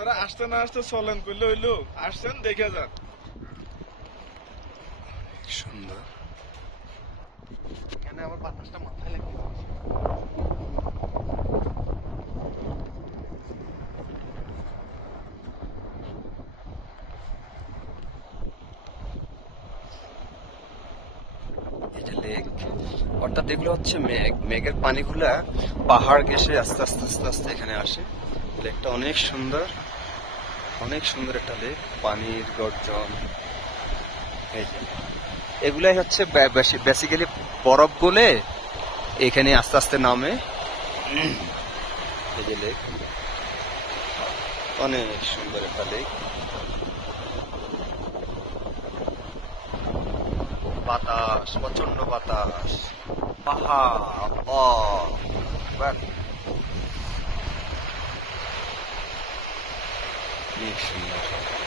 আপনারা আসতে না আসতে চলেন করলে হইলো, আসছেন দেখে যান। সুন্দর। এখানে আবার বাতাসটা মাথায় লাগে। এটা লেক, অর্থাৎ এগুলো হচ্ছে মেঘ, মেঘের পানিগুলা পাহাড় ঘেঁষে আস্তে আস্তে আস্তে আস্তে এখানে আসে। লেকটা অনেক সুন্দর, অনেক সুন্দর একটা লেক, পানির গর্জন। এই যে এগুলাই হচ্ছে বেসিক্যালি বরফ গলে এখানে আস্তে আস্তে নামে। এই যে লেক, অনেক সুন্দর একটা লেক। বাতাস, প্রচন্ড বাতাস, পাহাড়, অনেক সুন্দর।